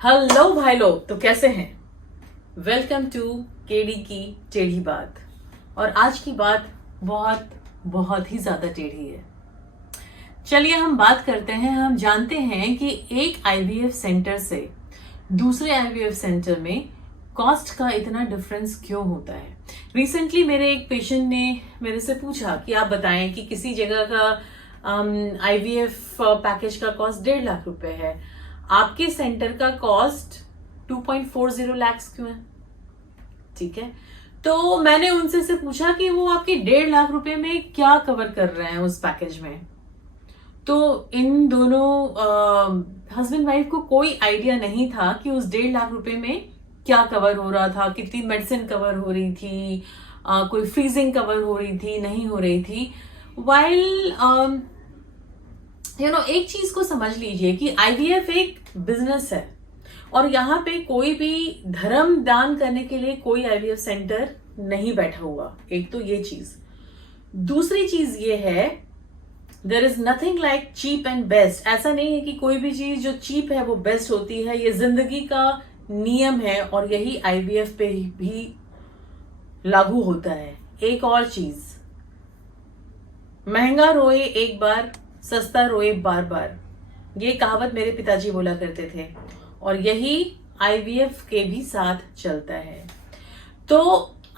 Hello भाई लोग, तो कैसे हैं। वेलकम टू केडी की टेढ़ी बात। और आज की बात बहुत बहुत ही ज्यादा टेढ़ी है। चलिए हम बात करते हैं। हम जानते हैं कि एक आईवीएफ सेंटर से दूसरे आईवीएफ सेंटर में कॉस्ट का इतना डिफरेंस क्यों होता है। रिसेंटली मेरे एक पेशेंट ने मेरे से पूछा कि आप बताएं कि किसी जगह का आईवीएफ पैकेज का कॉस्ट 1.5 लाख रुपए है, आपके सेंटर का कॉस्ट 2.40 लाख क्यों है। ठीक है, तो मैंने उनसे से पूछा कि वो आपके 1.5 लाख रुपए में क्या कवर कर रहे हैं उस पैकेज में। तो इन दोनों हस्बैंड वाइफ को कोई आइडिया नहीं था कि उस 1.5 लाख रुपए में क्या कवर हो रहा था, कितनी मेडिसिन कवर हो रही थी, कोई फ्रीजिंग कवर हो रही थी, नहीं हो रही थी। वाइल एक चीज को समझ लीजिए कि आईवीएफ एक बिजनेस है और यहाँ पे कोई भी धर्म दान करने के लिए कोई आईवीएफ सेंटर नहीं बैठा हुआ। एक तो ये चीज। दूसरी चीज ये है, there is nothing like cheap and best. ऐसा नहीं है कि कोई भी चीज जो चीप है वो बेस्ट होती है। ये जिंदगी का नियम है और यही आईवीएफ पे भी लागू होता है। एक और चीज, महंगा रोए एक बार, सस्ता रोए बार बार, ये कहावत मेरे पिताजी बोला करते थे और यही आईवीएफ के भी साथ चलता है। तो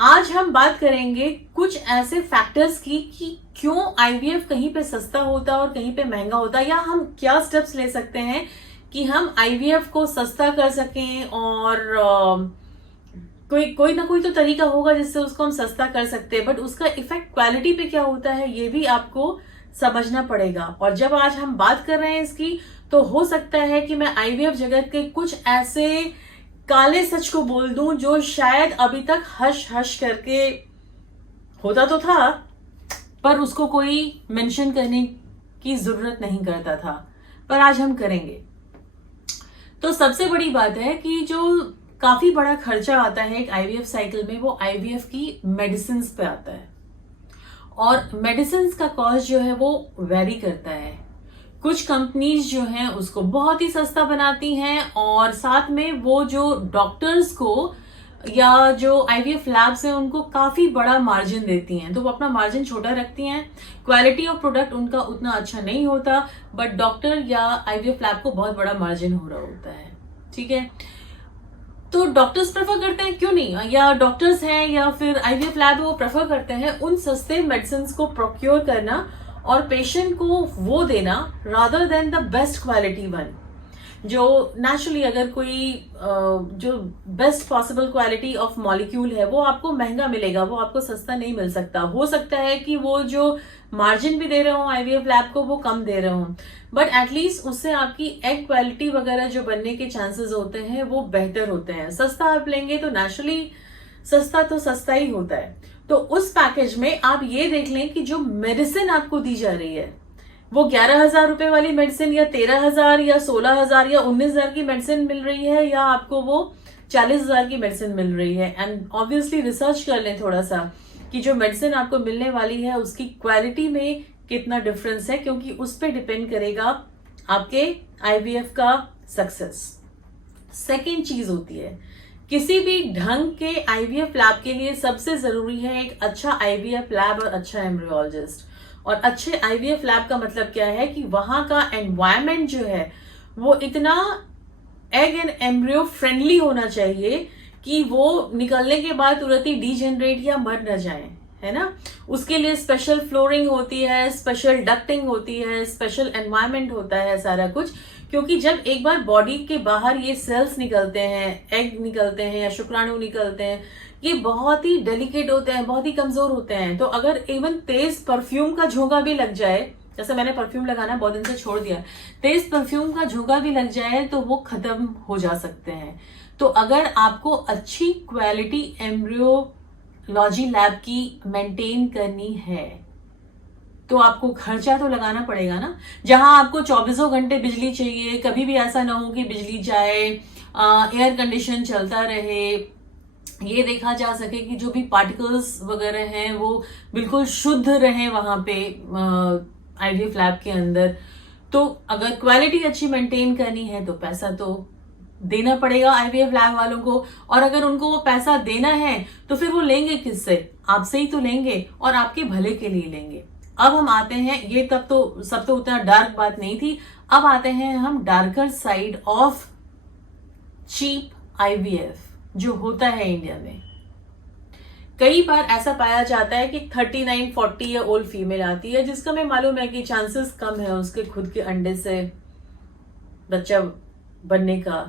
आज हम बात करेंगे कुछ ऐसे फैक्टर्स की कि क्यों आईवीएफ कहीं पे सस्ता होता है और कहीं पे महंगा होता है, या हम क्या स्टेप्स ले सकते हैं कि हम आईवीएफ को सस्ता कर सकें। और कोई ना कोई तो तरीका होगा जिससे उसको हम सस्ता कर सकते हैं, बट उसका इफेक्ट क्वालिटी पे क्या होता है ये भी आपको समझना पड़ेगा। और जब आज हम बात कर रहे हैं इसकी, तो हो सकता है कि मैं आईवीएफ जगत के कुछ ऐसे काले सच को बोल दूं जो शायद अभी तक हश हश करके होता तो था पर उसको कोई मेंशन करने की जरूरत नहीं करता था, पर आज हम करेंगे। तो सबसे बड़ी बात है कि जो काफी बड़ा खर्चा आता है एक आईवीएफ साइकिल में, वो आईवीएफ की मेडिसिन पे आता है। और मेडिसिन का कॉस्ट जो है वो वेरी करता है। कुछ कंपनीज जो हैं उसको बहुत ही सस्ता बनाती हैं और साथ में वो जो डॉक्टर्स को या जो आईवीएफ लैब्स हैं उनको काफी बड़ा मार्जिन देती हैं, तो वो अपना मार्जिन छोटा रखती हैं। क्वालिटी ऑफ प्रोडक्ट उनका उतना अच्छा नहीं होता, बट डॉक्टर या आईवीएफ लैब को बहुत बड़ा मार्जिन हो रहा होता है। ठीक है, तो डॉक्टर्स प्रेफर करते हैं, क्यों नहीं, या डॉक्टर्स हैं या फिर आईवीएफ लैब वो प्रेफर करते हैं उन सस्ते मेडिसिन को प्रोक्योर करना और पेशेंट को वो देना rather than the best quality one. जो नेचुरली अगर कोई जो best possible quality of molecule है वो आपको महंगा मिलेगा, वो आपको सस्ता नहीं मिल सकता। हो सकता है कि वो जो मार्जिन भी दे रहे हो आईवीएफ लैब को वो कम दे रहे हो, बट एटलीस्ट उससे आपकी एग क्वालिटी वगैरह जो बनने के चांसेस होते हैं वो बेहतर होते हैं। सस्ता आप लेंगे तो नेचुरली सस्ता तो सस्ता ही होता है। तो उस पैकेज में आप ये देख लें कि जो मेडिसिन आपको दी जा रही है वो 11,000 रुपए वाली मेडिसिन या 13,000 या 16,000 या 19,000 की मेडिसिन मिल रही है, या आपको वो 40,000 की मेडिसिन मिल रही है। एंड ऑब्वियसली रिसर्च कर लें थोड़ा सा कि जो मेडिसिन आपको मिलने वाली है उसकी क्वालिटी में कितना डिफरेंस है, क्योंकि उस पर डिपेंड करेगा आपके आईवीएफ का सक्सेस। सेकेंड चीज होती है, किसी भी ढंग के आईवीएफ लैब के लिए सबसे जरूरी है एक अच्छा आईवीएफ लैब और अच्छा एम्ब्रियोलॉजिस्ट। और अच्छे आईवीएफ लैब का मतलब क्या है कि वहां का एनवायरमेंट जो है वो इतना एग एंड एम्ब्रियो फ्रेंडली होना चाहिए कि वो निकलने के बाद तुरंत ही डीजेनरेट या मर न जाए, है ना। उसके लिए स्पेशल फ्लोरिंग होती है, स्पेशल डक्टिंग होती है, स्पेशल एनवायरमेंट होता है, सारा कुछ। क्योंकि जब एक बार बॉडी के बाहर ये सेल्स निकलते हैं, एग निकलते हैं या शुक्राणु निकलते हैं, ये बहुत ही डेलिकेट होते हैं, बहुत ही कमजोर होते हैं। तो अगर इवन तेज परफ्यूम का झोंका भी लग जाए, जैसे मैंने परफ्यूम लगाना बहुत दिन से छोड़ दिया, तेज परफ्यूम का झोंका भी लग जाए तो वो खत्म हो जा सकते हैं। तो अगर आपको अच्छी क्वालिटी एम्ब्रियोलॉजी लैब की मेंटेन करनी है तो आपको खर्चा तो लगाना पड़ेगा ना। जहां आपको 24 घंटे बिजली चाहिए, कभी भी ऐसा ना हो कि बिजली जाए, एयर कंडीशन चलता रहे, ये देखा जा सके कि जो भी पार्टिकल्स वगैरह हैं वो बिल्कुल शुद्ध रहे वहां पे आईवीएफ लैब के अंदर। तो अगर क्वालिटी अच्छी मेंटेन करनी है तो पैसा तो देना पड़ेगा आईवीएफ लैब वालों को, और अगर उनको वो पैसा देना है तो फिर वो लेंगे किससे? आपसे ही तो लेंगे, और आपके भले के लिए लेंगे। अब हम आते हैं, ये तब तो सब तो उतना डार्क बात नहीं थी, अब आते हैं हम darker side of cheap IVF जो होता है इंडिया में। कई बार ऐसा पाया जाता है कि 39-40 ईयर ओल्ड फीमेल आती है जिसका हमें मालूम है कि चांसेस कम है उसके खुद के अंडे से बच्चा बनने का।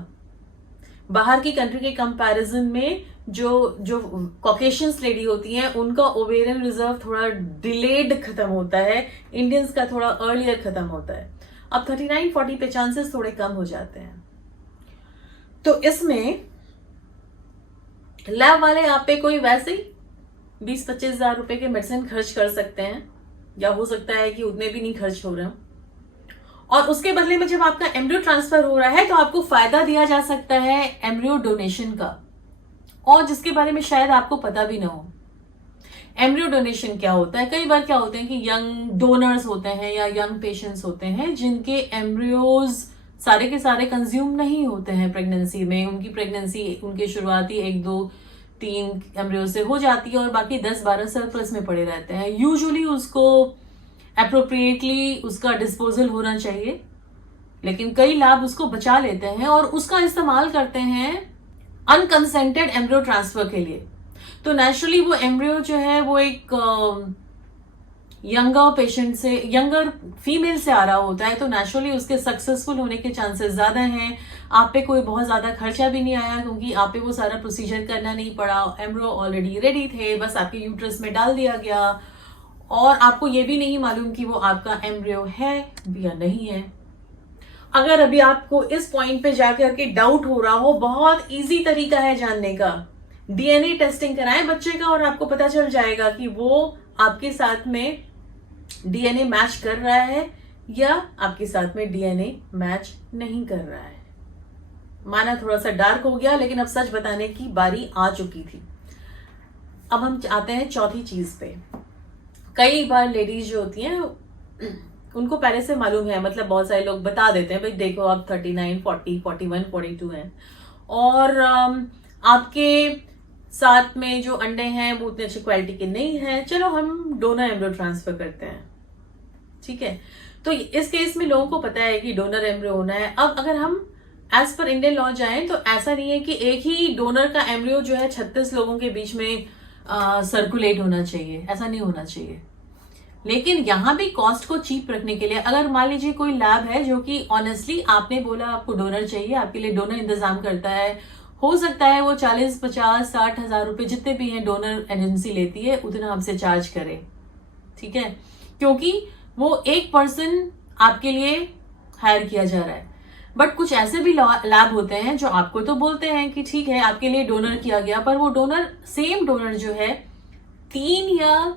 बाहर की कंट्री के कंपैरिजन में जो कॉकेशियंस लेडी होती हैं उनका ओवेरियन रिजर्व थोड़ा डिलेड खत्म होता है, इंडियंस का थोड़ा अर्लियर खत्म होता है। अब 39-40 पे चांसेस थोड़े कम हो जाते हैं। तो इसमें लैब वाले आप पे कोई वैसे ही 20-25 हजार रुपए के मेडिसिन खर्च कर सकते हैं, या हो सकता है कि उतने भी नहीं खर्च हो रहे हो, और उसके बदले में जब आपका एम्ब्रियो ट्रांसफर हो रहा है तो आपको फायदा दिया जा सकता है एम्ब्रियो डोनेशन का, और जिसके बारे में शायद आपको पता भी ना हो। एम्ब्रियो डोनेशन क्या होता है? कई बार क्या होते हैं कि यंग डोनर्स होते हैं या यंग पेशेंट्स होते हैं जिनके एम्ब्रियोज सारे के सारे कंज्यूम नहीं होते हैं प्रेगनेंसी में। उनकी प्रेगनेंसी उनके शुरुआती 1-2-3 एम्ब्रियो से हो जाती है और बाकी 10-12 सर्कल्स में पड़े रहते हैं। यूजुअली उसको अप्रोप्रिएटली उसका डिस्पोजल होना चाहिए, लेकिन कई लैब उसको बचा लेते हैं और उसका इस्तेमाल करते हैं अनकंसेंटेड एम्ब्रियो ट्रांसफर के लिए। तो नेचुरली वो एम्ब्रियो जो है वो एक यंगर पेशेंट से, यंगर फीमेल से आ रहा होता है, तो नेचुरली उसके सक्सेसफुल होने के चांसेस ज्यादा हैं। आप पे कोई बहुत ज्यादा खर्चा भी नहीं आया क्योंकि आप पे वो सारा प्रोसीजर करना नहीं पड़ा, एम्ब्रियो ऑलरेडी रेडी थे, बस आपके यूट्रस में डाल दिया गया, और आपको ये भी नहीं मालूम कि वो आपका एम्ब्रियो है या नहीं है। अगर अभी आपको इस पॉइंट पे जाकर के डाउट हो रहा हो, बहुत इजी तरीका है जानने का, डीएनए टेस्टिंग कराएं बच्चे का और आपको पता चल जाएगा कि वो आपके साथ में डीएनए मैच कर रहा है या आपके साथ में डीएनए मैच नहीं कर रहा है। माना थोड़ा सा डार्क हो गया, लेकिन अब सच बताने की बारी आ चुकी थी। अब हम आते हैं चौथी चीज पे। कई बार लेडीज जो होती हैं उनको पहले से मालूम है, मतलब बहुत सारे लोग बता देते हैं भाई देखो आप 39, 40, 41, 42 हैं, और आपके साथ में जो अंडे हैं वो उतने अच्छी क्वालिटी के नहीं हैं, चलो हम डोनर एम्ब्रियो ट्रांसफर करते हैं, ठीक है। तो इस केस में लोगों को पता है कि डोनर एम्ब्रियो होना है। अब अगर हम एज पर इंडियन लॉ जाएं तो ऐसा नहीं है कि एक ही डोनर का एम्ब्रियो जो है 36 लोगों के बीच में सर्कुलेट होना चाहिए, ऐसा नहीं होना चाहिए। लेकिन यहां भी कॉस्ट को चीप रखने के लिए, अगर मान लीजिए कोई लैब है जो कि ऑनेस्टली आपने बोला आपको डोनर चाहिए, आपके लिए डोनर इंतजाम करता है, हो सकता है वो 40, 50, 60 हजार रुपए जितने भी हैं डोनर एजेंसी लेती है उतना आपसे चार्ज करे, ठीक है, क्योंकि वो एक पर्सन आपके लिए हायर किया जा रहा है। बट कुछ ऐसे भी लैब होते हैं जो आपको तो बोलते हैं कि ठीक है आपके लिए डोनर किया गया, पर वो डोनर, सेम डोनर जो है 3 या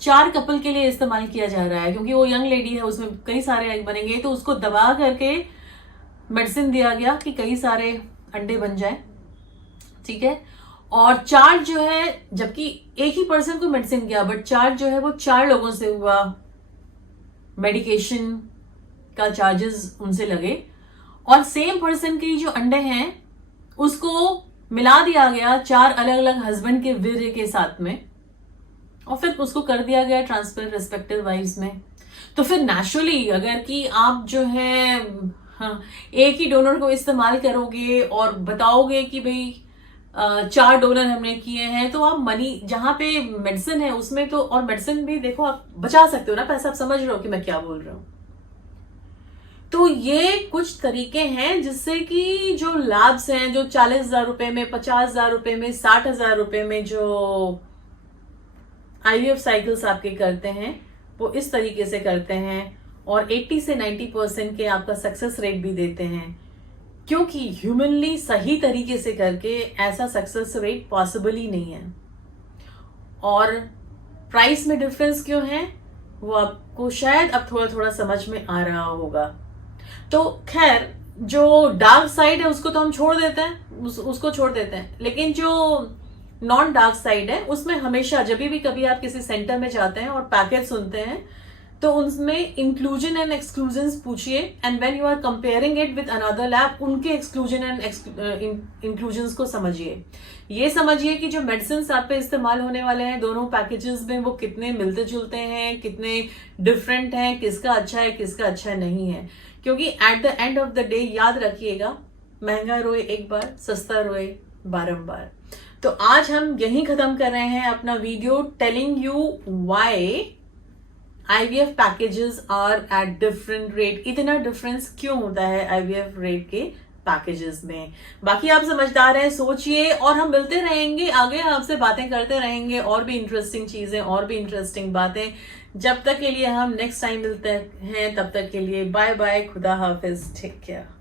4 कपल के लिए इस्तेमाल किया जा रहा है, क्योंकि वो यंग लेडी है, उसमें कई सारे एग बनेंगे, तो उसको दबा करके मेडिसिन दिया गया कि कई सारे अंडे बन जाए, ठीक है। और चार्ज जो है, जबकि एक ही पर्सन को मेडिसिन किया, बट चार्ज जो है वो 4 लोगों से हुआ, मेडिकेशन का चार्जेस उनसे लगे, और सेम पर्सन के जो अंडे हैं उसको मिला दिया गया 4 अलग अलग हस्बैंड के वीर्य के साथ में, और फिर उसको कर दिया गया ट्रांसफर रिस्पेक्टिव वाइव्स में। तो फिर नेचुरली अगर कि आप जो है एक ही डोनर को इस्तेमाल करोगे और बताओगे कि भाई 4 डोनर हमने किए हैं, तो आप मनी, जहां पे मेडिसिन है उसमें तो, और मेडिसिन भी देखो आप बचा सकते हो ना पैसा, आप समझ रहे हो कि मैं क्या बोल रहा हूं। तो ये कुछ तरीके हैं जिससे कि जो लैब्स हैं जो 40,000 रुपए में, 50,000 रुपए में, 60,000 रुपए में जो आईवीएफ साइकिल्स आपके करते हैं वो इस तरीके से करते हैं, और 80 से 90% के आपका सक्सेस रेट भी देते हैं, क्योंकि ह्यूमनली सही तरीके से करके ऐसा सक्सेस रेट पॉसिबल ही नहीं है। और प्राइस में डिफरेंस क्यों है वो आपको शायद अब थोड़ा थोड़ा समझ में आ रहा होगा। तो खैर, जो डार्क साइड है उसको तो हम छोड़ देते हैं, उसको छोड़ देते हैं, लेकिन जो नॉन डार्क साइड है उसमें हमेशा जब भी कभी आप किसी सेंटर में जाते हैं और पैकेज सुनते हैं तो उनमें इंक्लूजन एंड एक्सक्लूजन पूछिए, and when you are comparing it with another lab उनके एक्सक्लूजन एंड इंक्लूजन को समझिए। ये समझिए कि जो मेडिसिन आप पे इस्तेमाल होने वाले हैं दोनों पैकेजेस में वो कितने मिलते जुलते हैं, कितने डिफरेंट हैं, किसका अच्छा है किसका अच्छा नहीं है। क्योंकि at the end of the day याद रखिएगा, महंगा रोए एक बार, सस्ता रोए बारंबार। तो आज हम यही खत्म कर रहे हैं अपना video, telling you why IVF packages are at different rate. इतना डिफरेंस क्यों होता है IVF रेट के पैकेजेस में। बाकी आप समझदार हैं, सोचिए, और हम मिलते रहेंगे आगे, आपसे बातें करते रहेंगे, और भी इंटरेस्टिंग चीजें और भी इंटरेस्टिंग बातें। जब तक के लिए हम नेक्स्ट टाइम मिलते हैं, तब तक के लिए बाय बाय, खुदा हाफिज, टेक केयर।